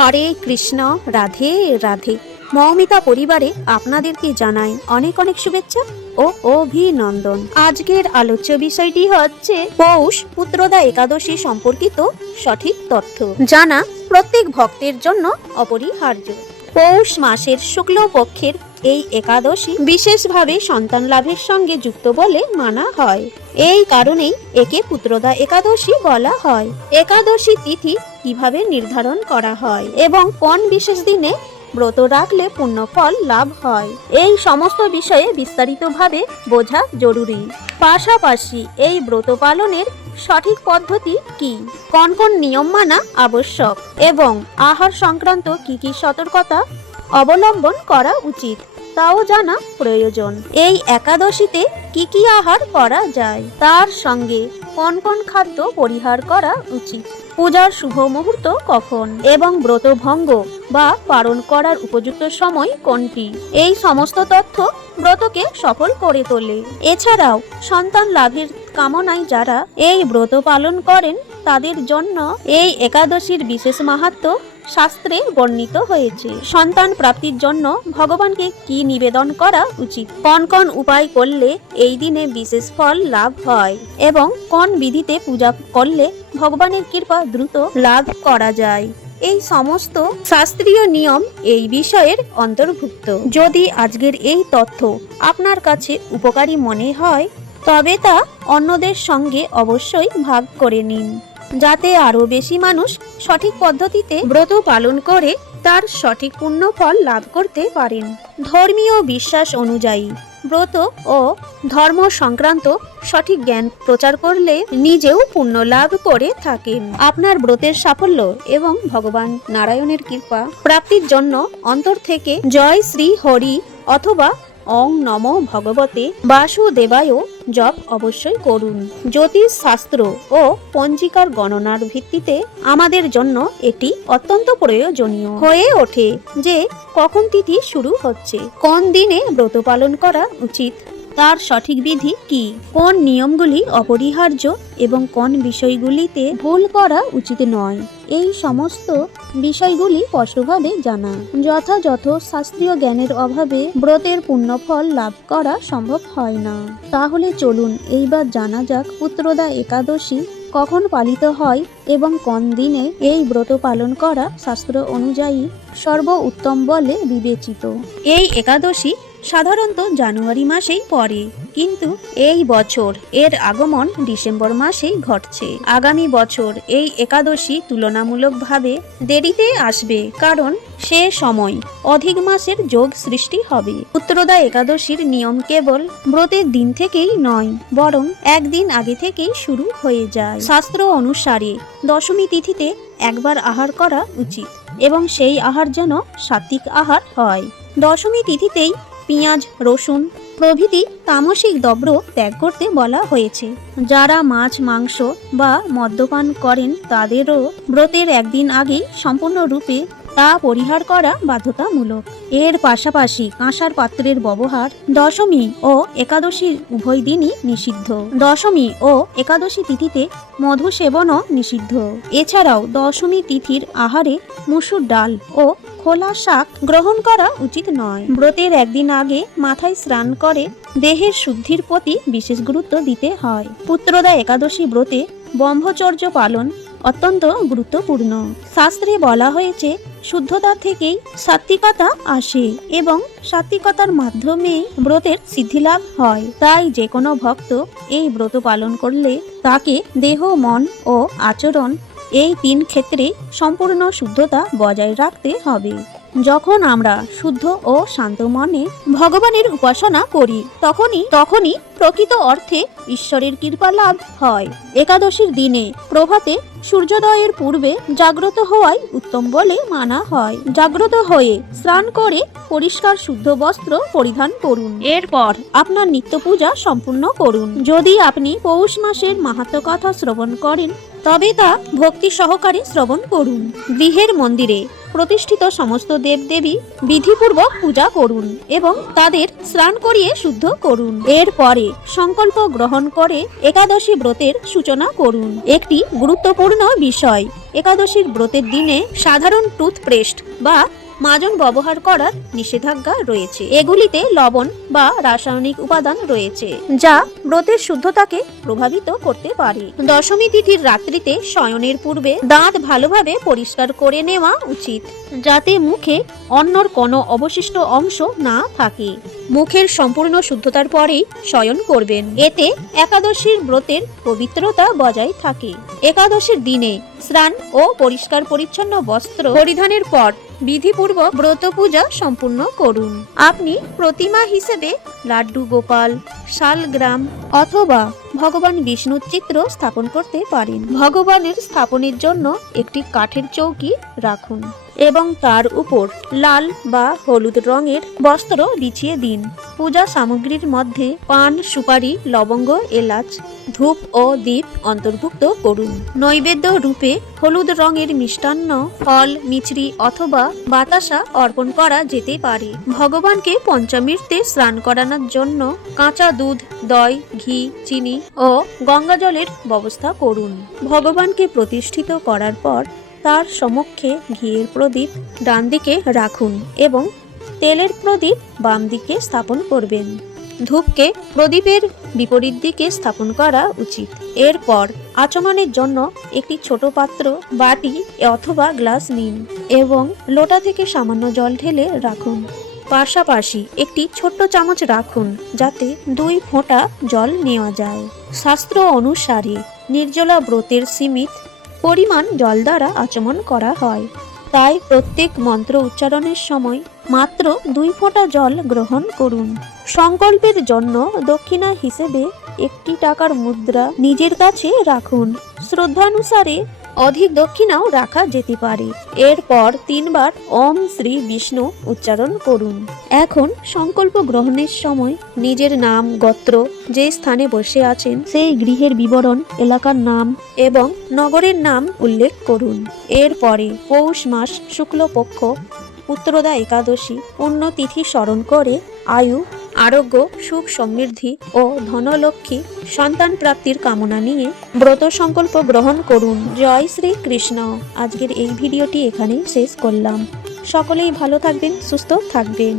হরে কৃষ্ণ, রাধে রাধে। মৌমিতা পরিবারে আপনাদেরকে জানাই অনেক অনেক শুভেচ্ছা ও অভিনন্দন। আজকের আলোচ্য বিষয়টি হচ্ছে পৌষ পুত্রদা একাদশী সম্পর্কিত সঠিক তথ্য। জানা প্রত্যেক ভক্তের জন্য অপরিহার্য। পৌষ মাসের শুক্লপক্ষের এই একাদশী বিশেষভাবে সন্তান লাভের সঙ্গে যুক্ত বলে মানা হয়। এই কারণেই একে পুত্রদা একাদশী বলা হয়। একাদশী তিথি কীভাবে নির্ধারণ করা হয় এবং কোন বিশেষ দিনে ব্রত রাখলে পুণ্যফল লাভ হয়, এই সমস্ত বিষয়ে বিস্তারিতভাবে বোঝা জরুরি। পাশাপাশি এই ব্রত পালনের সঠিক পদ্ধতি কি? কোন কোন নিয়ম মানা আবশ্যক এবং আহার সংক্রান্ত কি কি সতর্কতা অবলম্বন করা উচিত, তাও জানা প্রয়োজন। এই একাদশীতে কি কি আহার করা যায়? তার সঙ্গে কোন কোন খাদ্য পরিহার করা উচিত? পূজার শুভ মুহূর্ত কখন? এবং ব্রত ভঙ্গ বা পালন করার উপযুক্ত সময় কোনটি? এই সমস্ত তথ্য ব্রতকে সফল করে তোলে। এছাড়াও সন্তান লাভের কামনায় যারা এই ব্রত পালন করেন তাদের জন্য এই একাদশীর বিশেষ মাহাত্ম্য শাস্ত্রে বর্ণিত হয়েছে। সন্তান প্রাপ্তির জন্য ভগবানকে কি নিবেদন করা উচিত? কোন কোন উপায় করলে এই দিনে বিশেষ ফল লাভ হয়? এবং কোন বিধিতে পূজা করলে ভগবানের কৃপা দ্রুত লাভ করা যায়? এই সমস্ত শাস্ত্রীয় নিয়ম এই বিষয়ের অন্তর্ভুক্ত। যদি আজকের এই তথ্য আপনার কাছে উপকারী মনে হয়, তবে তা অন্যদের সঙ্গে অবশ্যই ভাগ করে নিন। যাতে আরও বেশি মানুষ সঠিক পদ্ধতিতে ব্রত পালন করে তার সঠিক পুণ্য ফল লাভ করতে পারেন। ধর্মীয় বিশ্বাস অনুযায়ী ব্রত ও ধর্ম সংক্রান্ত সঠিক জ্ঞান প্রচার করলে নিজেও পুণ্য লাভ করে থাকেন। আপনার ব্রতের সাফল্য এবং ভগবান নারায়ণের কৃপা প্রাপ্তির জন্য অন্তর থেকে জয় শ্রী হরি অথবা অং নম ভগবতে বাসুদেবায় জপ অবশ্যই করুন। জ্যোতিষ শাস্ত্র ও পঞ্জিকার গণনার ভিত্তিতে আমাদের জন্য এটি অত্যন্ত প্রয়োজনীয় হয়ে ওঠে যে কখন তিথি শুরু হচ্ছে, কোন দিনে ব্রত পালন করা উচিত, তার সঠিক বিধি কি, কোন নিয়মগুলি অপরিহার্য এবং কোন বিষয়গুলিতে ভুল করা উচিত নয়। এই সমস্ত বিষয়গুলি স্পষ্টভাবে জানা। যথাযথ শাস্ত্রীয় জ্ঞানের অভাবে ব্রতের পুণ্যফল লাভ করা সম্ভব হয় না। তাহলে চলুন এইবার জানা যাক পুত্রদা একাদশী কখন পালিত হয় এবং কোন দিনে এই ব্রত পালন করা শাস্ত্র অনুযায়ী সর্ব উত্তম বলে বিবেচিত। এই একাদশী সাধারণত জানুয়ারি মাসেই পড়ে, কিন্তু এই বছর এর আগমন ডিসেম্বর মাসেই ঘটছে। আগামী বছর এই একাদশী তুলনামূলকভাবে দেরিতে আসবে, কারণ সে সময় অধিক মাসের যোগ সৃষ্টি হবে। পুত্রদা একাদশীর নিয়ম কেবল ব্রতের দিন থেকেই নয়, বরং একদিন আগে থেকেই শুরু হয়ে যায়। শাস্ত্র অনুসারে দশমী তিথিতে একবার আহার করা উচিত, এবং সেই আহার যেন সাত্বিক আহার হয়। দশমী তিথিতেই পেঁয়াজ, রসুন প্রভৃতি তামসিক দব্র ত্যাগ করতে বলা হয়েছে। যারা মাছ, মাংস বা মদ্যপান করেন, তাদেরও ব্রতের একদিন আগেই সম্পূর্ণরূপে তা পরিহার করা বাধ্যতামূলক। এর পাশাপাশি কাঁসার পাত্রের ব্যবহার দশমী ও একাদশীর উভয় দিনই নিষিদ্ধ। দশমী ও একাদশী তিথিতে মধু সেবনও নিষিদ্ধ। এছাড়াও দশমী তিথির আহারে মুসুর ডাল ও খোলা শাক গ্রহণ করা উচিত নয়। ব্রতের একদিন আগে মাথায় স্নান করে দেহের শুদ্ধির প্রতি বিশেষ গুরুত্ব দিতে হয়। পুত্রদা একাদশী ব্রতে ব্রহ্মচর্য পালন অত্যন্ত গুরুত্বপূর্ণ। শাস্ত্রে বলা হয়েছে শুদ্ধতা থেকেই সাত্বিকতা আসে এবং সাত্বিকতার মাধ্যমে ব্রতের সিদ্ধিলাভ হয়। তাই যে কোনো ভক্ত এই ব্রত পালন করলে তাকে দেহ, মন ও আচরণ এই তিন ক্ষেত্রে সম্পূর্ণ শুদ্ধতা বজায় রাখতে হবে। যখন আমরা শুদ্ধ ও শান্ত মনে ভগবানের উপাসনা করি তখনই তখনই প্রকৃত অর্থে ঈশ্বরের কৃপা লাভ হয়। একাদশীর দিনে প্রভাতে সূর্যোদয়ের পূর্বে জাগ্রত হওয়াই উত্তম বলে মানা হয়। জাগ্রত হয়ে স্নান করে পরিষ্কার শুদ্ধ বস্ত্র পরিধান করুন। এরপর আপনার নিত্য পূজা সম্পূর্ণ করুন। যদি আপনি পৌষ মাসের মাহাত্ম কথা শ্রবণ করেন তবে তা ভক্তি সহকারে শ্রবণ করুন। গৃহের মন্দিরে প্রতিষ্ঠিত সমস্ত দেবদেবী বিধিপূর্বক পূজা করুন এবং তাদের স্নান করিয়ে শুদ্ধ করুন। এরপরে সংকল্প গ্রহণ করে একাদশী ব্রতের সূচনা করুন। একটি গুরুত্বপূর্ণ বিষয়, একাদশীর ব্রতের দিনে সাধারণ টুথপেস্ট বা মাজন ব্যবহার করার নিষেধাজ্ঞা রয়েছে। এগুলিতে লবণ বা রাসায়নিক উপাদান রয়েছে, যা ব্রতের শুদ্ধতাকে প্রভাবিত করতে পারে। দশমী তিথির রাত্রিতে শয়নের পূর্বে দাঁত ভালোভাবে পরিষ্কার করে নেওয়া উচিত, যাতে মুখে অন্যর কোনো অবশিষ্ট অংশ না থাকে। মুখের সম্পূর্ণ শুদ্ধতার পরেই শয়ন করবেন। এতে একাদশীর ব্রতের পবিত্রতা বজায় থাকে। একাদশীর দিনে স্নান ও পরিষ্কার পরিচ্ছন্ন বস্ত্র পরিধানের পর বিধিপূর্বক ব্রত পূজা সম্পূর্ণ করুন। আপনি প্রতিমা হিসেবে লাড্ডু গোপাল, শালগ্রাম অথবা ভগবান বিষ্ণুর চিত্র স্থাপন করতে পারেন। ভগবানের স্থাপনের জন্য একটি কাঠের চৌকি রাখুন। এবং তার উপর লাল বা হলুদ রঙের বস্ত্র বিছিয়ে দিন। পূজা সামগ্রীর মধ্যে পান, সুপারি, লবঙ্গ, এলাচ, ধূপ ও দ্বীপ অন্তর্ভুক্ত করুন। নৈবেদ্য রূপে হলুদ রঙের মিষ্টান্ন, ফল, মিছরি অথবা বাতাসা অর্পণ করা যেতে পারে। ভগবানকে পঞ্চামৃতে স্নান করানোর জন্য কাঁচা দুধ, দই, ঘি, চিনি ও গঙ্গা জলের ব্যবস্থা করুন। ভগবানকে প্রতিষ্ঠিত করার পর তার সমক্ষে ঘিয়ের প্রদীপ ডান দিকে রাখুন এবং তেলের প্রদীপ বাম দিকে স্থাপন করবেন। ধূপকে প্রদীপের বিপরীত দিকে স্থাপন করা উচিত। এরপর আচমনের জন্য একটি ছোট পাত্র, বাটি অথবা গ্লাস নিন এবং লোটা থেকে সামান্য জল ঢেলে রাখুন। পাশাপাশি একটি ছোট্ট চামচ রাখুন যাতে দুই ফোঁটা জল নেওয়া যায়। শাস্ত্র অনুসারে নির্জলা ব্রতের সীমিত পরিমাণ জল দ্বারা আচমন করা হয়। তাই প্রত্যেক মন্ত্র উচ্চারণের সময় মাত্র দুই ফোঁটা জল গ্রহণ করুন। সংকল্পের জন্য দক্ষিণা হিসেবে একটি টাকার মুদ্রা নিজের কাছে রাখুন। শ্রদ্ধানুসারে অধিক দক্ষিণাও রাখা যেতে পারে। এরপর তিনবার ওম শ্রী বিষ্ণু উচ্চারণ করুন। এখন সংকল্প গ্রহণের সময় নিজের নাম, গোত্র, যে স্থানে বসে আছেন, সেই গৃহের বিবরণ, এলাকার নাম এবং নগরের নাম উল্লেখ করুন। এরপরে পৌষ মাস, শুক্লপক্ষ, উত্তরদা একাদশী অন্য তিথি স্মরণ করে আয়ু আরোগ্য, সুখ সমৃদ্ধি ও ধনলক্ষ্মী সন্তান প্রাপ্তির কামনা নিয়ে ব্রত সংকল্প গ্রহণ করুন। জয় শ্রী কৃষ্ণ আজকের এই ভিডিওটি এখানেই শেষ করলাম। সকলেই ভালো থাকবেন, সুস্থ থাকবেন।